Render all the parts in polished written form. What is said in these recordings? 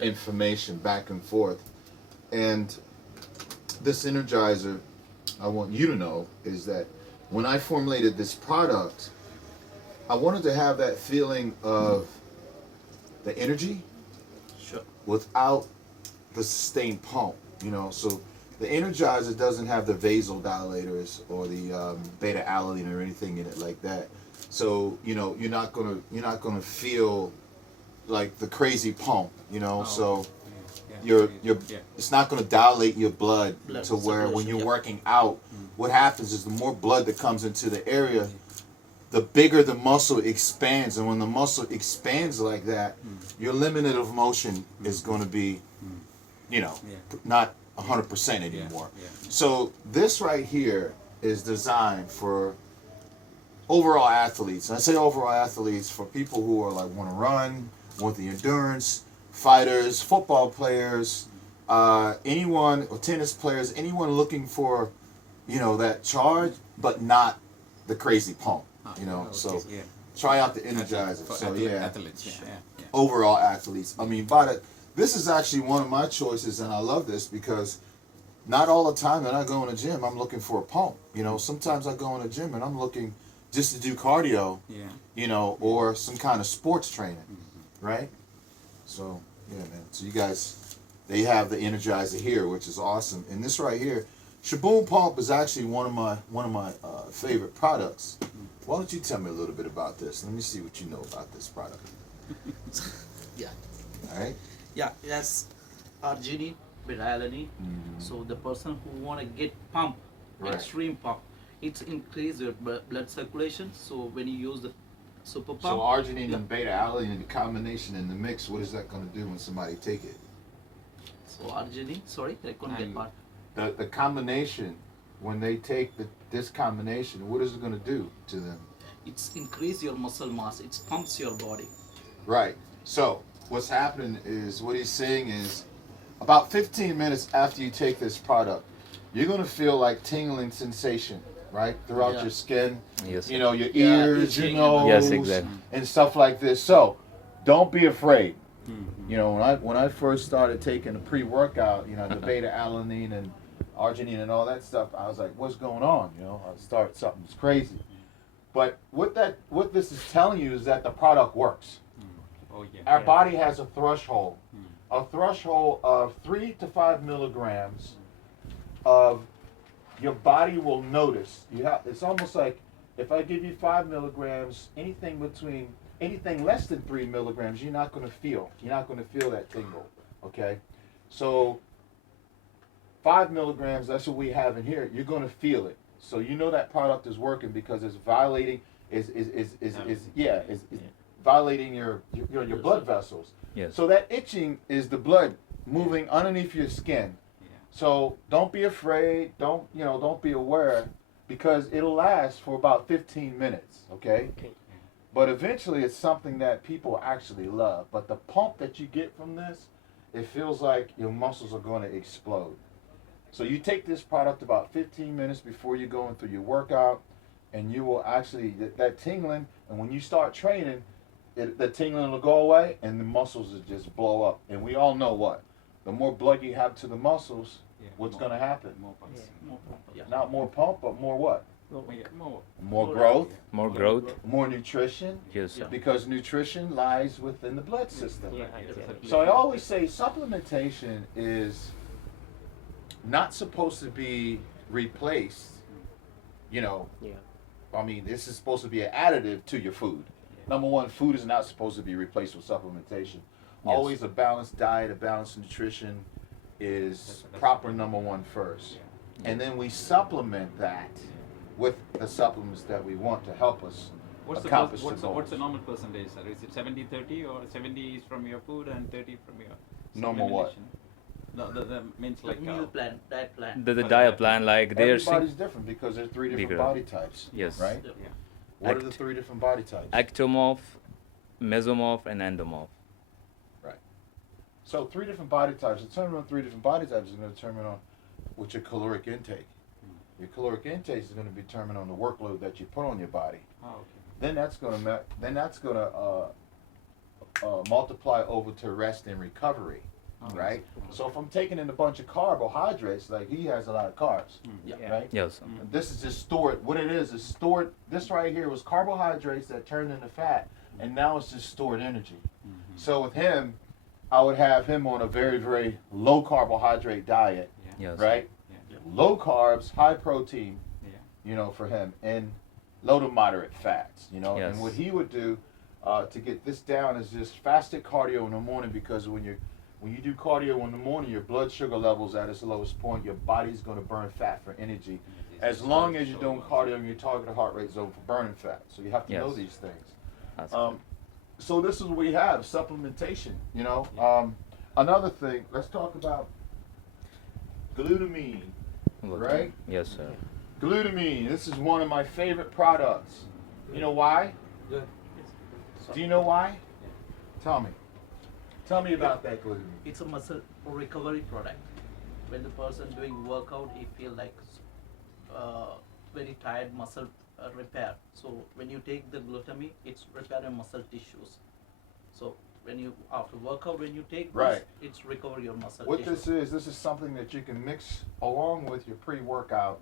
information back and forth. And this energizer, I want you to know, is that when I formulated this product, I wanted to have that feeling of the energy Sure. without the sustained pump. So the energizer doesn't have the vasodilators or the beta alanine or anything in it like that. So you're not gonna feel like the crazy pump. So you're it's not going to dilate your blood Blood to where when circulation, you're yeah. working out, what happens is the more blood that comes into the area, the bigger the muscle expands, and when the muscle expands like that, your limit of motion is going to be, not 100% anymore. So this right here is designed for overall athletes. And I say overall athletes for people who are like want to run, want the endurance, fighters, football players, anyone, or tennis players, anyone looking for, that charge, but not the crazy pump. So try out the Energizer. So Athletes. overall athletes. I mean, this is actually one of my choices, and I love this because not all the time that I go in a gym, I'm looking for a pump. Sometimes I go in a gym and I'm looking just to do cardio, or some kind of sports training, right? So, yeah, man. So you guys, they have the Energizer here, which is awesome. And this right here, Shaboom Pump is actually one of my favorite products. Why don't you tell me a little bit about this? Let me see what you know about this product. Yeah. All right. Yeah. Yes. Arginine, beta-alanine. So the person who want to get pump, Right. extreme pump, it's increase your blood circulation. So when you use the super pump, So arginine and beta alanine, the combination in the mix, what is that going to do when somebody take it? so arginine. Sorry, I couldn't get part. The combination, when they take this combination, what is it going to do to them? It's increase your muscle mass. It pumps your body. Right. So what's happening is, what he's saying is, about 15 minutes after you take this product, you're going to feel like tingling sensation, right, throughout Yeah. your skin. Yes. Your Yeah, ears, your itching. nose, Yes, exactly. and stuff like this. So don't be afraid. When I first started taking the pre-workout, the beta alanine and arginine and all that stuff, I was like, what's going on? I start something's crazy. But what this is telling you is that the product works. Oh yeah. Our body has a threshold of 3 to 5 milligrams of your body will notice. It's almost like if I give you 5 milligrams, anything less than 3 milligrams, you're not going to feel. You're not going to feel that tingle. Okay, so 5 milligrams, that's what we have in here. You're going to feel it. So that product is working because it's violating is violating your blood vessels. Yes. So that itching is the blood moving underneath your skin. So don't be afraid. Don't be aware, because it'll last for about 15 minutes. Okay. But eventually, it's something that people actually love. But the pump that you get from this, it feels like your muscles are going to explode. So you take this product about 15 minutes before you're going through your workout, and you will actually, that tingling, and when you start training, the tingling will go away, and the muscles will just blow up. And we all know what? The more blood you have to the muscles, what's going to happen? More pumps. More pump. Yeah. Not more pump, but more what? More. More growth, More growth. more nutrition, Yes. Yeah. because nutrition lies within the blood system. Yeah, I get it. So I always say supplementation is not supposed to be replaced. Yeah. I mean, this is supposed to be an additive to your food. Number one, food is not supposed to be replaced with supplementation. Yes. Always a balanced diet, a balanced nutrition is proper number one first. And then we supplement that with the supplements that we want to help us accomplish the goals. What's the normal percentage, sir? Is it 70-30 or 70 is from your food and 30 from your Normal what? supplementation? No, the means like Meal plan, diet plan. The diet plan, like they're Everybody's different because there's 3 different Bigger. body types. Yes. Right? Yeah. What are the 3 different body types? ectomorph, mesomorph, and endomorph. So 3 different body types. Determining on 3 different body types is going to determine on what your caloric intake. Your caloric intake is going to be determined on the workload that you put on your body. Oh, okay. Then that's going to multiply over to rest and recovery, right? So if I'm taking in a bunch of carbohydrates, like he has a lot of carbs, Yeah. right? Yes, sir. This is just stored. What it is stored. This right here was carbohydrates that turned into fat, and now it's just stored energy. So with him, I would have him on a very, very low carbohydrate diet, Yes. right? Yeah. Low carbs, high protein, Yeah. you know, for him, and low to moderate fats, you know. Yes. And what he would do to get this down is just fasted cardio in the morning, because when you do cardio in the morning, your blood sugar levels at its lowest point, your body's going to burn fat for energy. As long as you're doing cardio in your targeted heart rate zone for burning fat. So you have to know Yes. these things. That's So this is what we have, supplementation, you know. Another thing, let's talk about glutamine, good. right? Yes, sir. Glutamine, this is one of my favorite products. You know why? Good. Do you know why? Tell me. Tell me about that glutamine. It's a muscle recovery product. When the person doing workout, he feel like very tired muscle repair. So when you take the glutamine, it's repair your muscle tissues. So when you after workout, when you take Right. this, it's recover your muscle What tissues. this is something that you can mix along with your pre-workout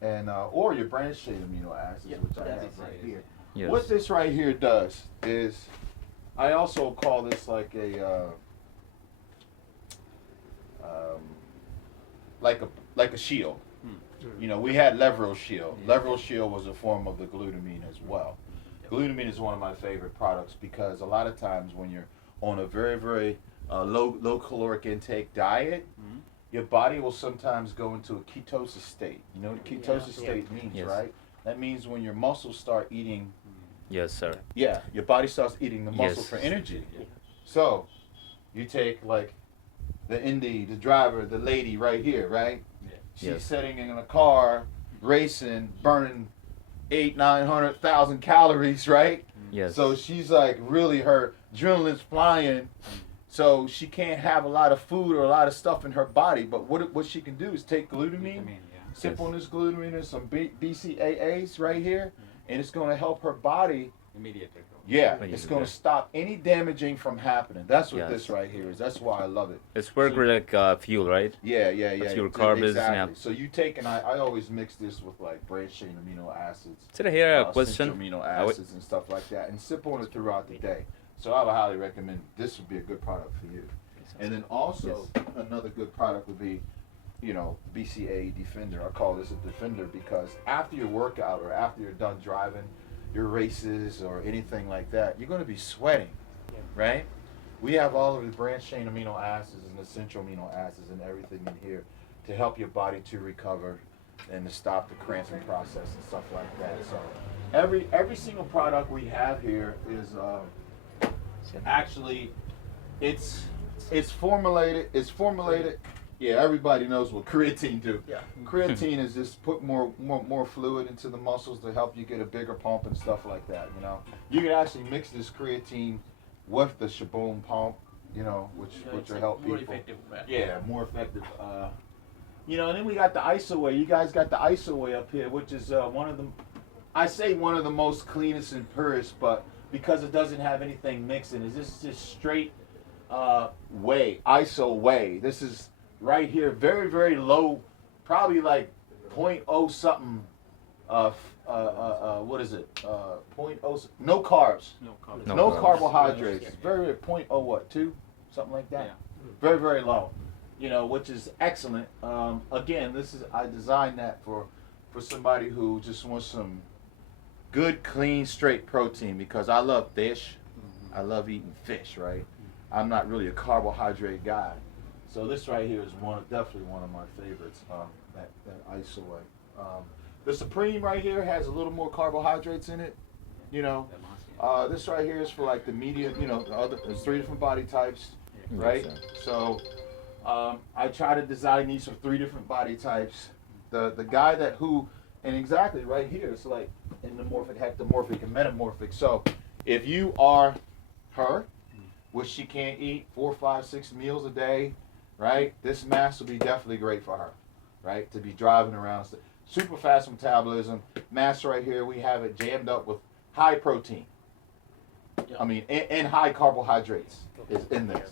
and or your branched chain amino acids, Yeah, which I that have is right it. here. Yes. What this right here does is, I also call this like a like a shield. You know, we had Levron shield. Levron shield was a form of the glutamine as well. Glutamine is one of my favorite products because a lot of times when you're on a very, very low caloric intake diet, your body will sometimes go into a ketosis state. You know what ketosis state means, Yes. right? That means when your muscles start eating, Yes, sir. yeah, your body starts eating the muscle Yes. for energy. So you take like the the driver, the lady right here, right? She's Yes. sitting in a car, racing, burning 900,000 calories, right? Yes. So she's like really, her adrenaline's flying. So she can't have a lot of food or a lot of stuff in her body. But what she can do is take glutamine, sip Yes. on this glutamine and some BCAAs right here, and it's going to help her body. Immediate recovery. Yeah, When you it's do going to that. stop any damaging from happening. That's what Yes. this right here is. That's why I love it. It's work like fuel, right? Yeah. That's your carb is, exactly. yeah. So you take, and I always mix this with like branched chain amino acids, Did I hear a essential question? amino I would- acids and stuff like that, and sip on it throughout the day. So I would highly recommend this would be a good product for you. And then also another good product would be, you know, BCA Defender. I call this a Defender because after your workout or after you're done driving your races or anything like that, you're going to be sweating, right? We have all of the branched chain amino acids and essential amino acids and everything in here to help your body to recover and to stop the cramping process and stuff like that. So every single product we have here is actually it's formulated. Yeah, everybody knows what creatine do. Yeah. Creatine is just put more fluid into the muscles to help you get a bigger pump and stuff like that. You know, you can actually mix this creatine with the Shaboom pump. You know, which It's will a help more people. effective way. Yeah, more effective. You know, and then we got the IsoWay. You guys got the IsoWay up here, which is one of the, I say one of the most cleanest and purest, but because it doesn't have anything mixed in it, this is just straight whey, IsoWay. This is right here, very, very low, probably like 0.0 something. What is it? 0.0, no carbs. No carbs. No No carbs. carbohydrates. Very, very 0.0 what, 2? Something like that. Yeah. Very, very low. You know, which is excellent. Again, I designed that for somebody who just wants some good, clean, straight protein because I love fish. I love eating fish, right? I'm not really a carbohydrate guy. So this right here is definitely one of my favorites, that IsoWay. The Supreme right here has a little more carbohydrates in it, you know. This right here is for like the medium, you know, there's 3 different body types, right? Yes, So I try to design these for 3 different body types. The guy and exactly right here, it's like endomorphic, hectomorphic, and metamorphic. So if you are her, which she can't eat 4, 5, 6 meals a day, right? This mass will be definitely great for her, right? To be driving around. Super fast metabolism. Mass right here, we have it jammed up with high protein. Yeah. I mean, and high carbohydrates is in this.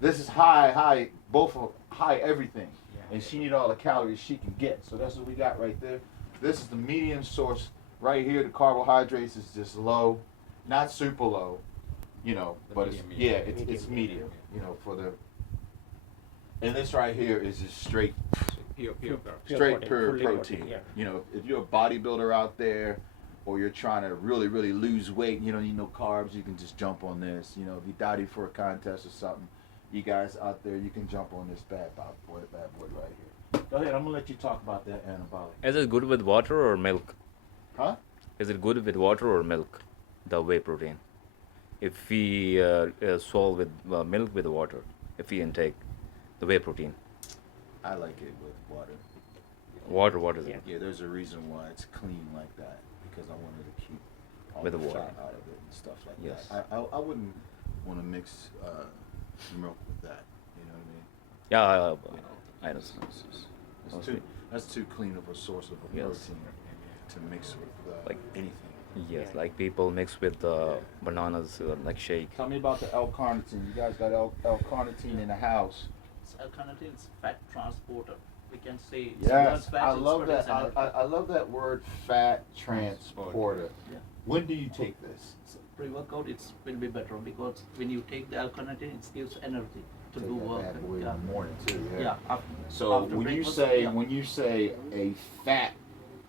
This is high, both of high everything. And she need all the calories she can get. So that's what we got right there. This is the medium source right here. The carbohydrates is just low, not super low, you know, The but medium, it's, yeah. yeah, it's medium, you know, for the. And this right here is just straight Pure carbs. straight protein, pure fully protein. yeah. You know, if you're a bodybuilder out there, or you're trying to really lose weight, and you don't need no carbs, you can just jump on this. You know, if you're dieting for a contest or something, you guys out there, you can jump on this bad boy right here. Go ahead, I'm gonna let you talk about that anabolic. Is it good with water or milk? Huh? Is it good with water or milk? The whey protein. If we swallow with milk with water, if we intake the whey protein, I like it with water. water, what is it? Yeah, there's a reason why it's clean like that, because I wanted to keep all With the the water. fat out of it and stuff like Yes. that. I wouldn't want to mix milk with that. You know what I mean? Yeah, I understand. That's too clean of a source of a Yes. protein to mix with Like- anything. Yes, like people mix with bananas, like shake. Tell me about the L-carnitine. You guys got L-carnitine in the house. L-carnitine is fat transporter. We can say it's Yes, burns fat, I it's love proteins that. and everything. I love that word, fat transporter. Yeah. When do you take this? So pre-workout it will be better because when you take the L-carnitine, it gives energy to Take do that work. bad boy Yeah. in the morning too. Yeah. So after when you breakfast, say yeah. a fat,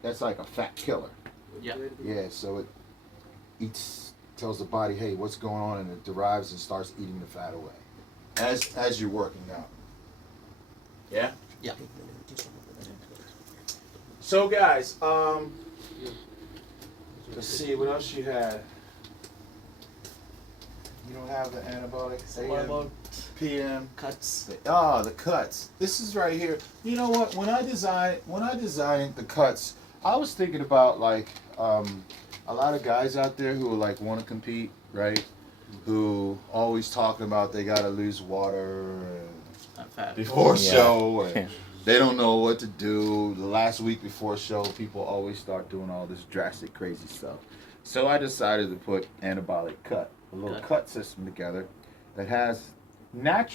that's like a fat killer. Yeah. Yeah. So it tells the body, hey, what's going on, and it derives and starts eating the fat away as you're working out. Yeah. Yeah. So guys, let's see what else you had. You don't have the antibiotic. So what about PM? cuts? The cuts. This is right here. You know what? When I designed the cuts, I was thinking about like a lot of guys out there who like want to compete, right? Who always talking about they gotta lose water Fat. before Yeah. show, and they don't know what to do. The last week before show, people always start doing all this drastic, crazy stuff. So I decided to put anabolic cut, a little cut system together that has natural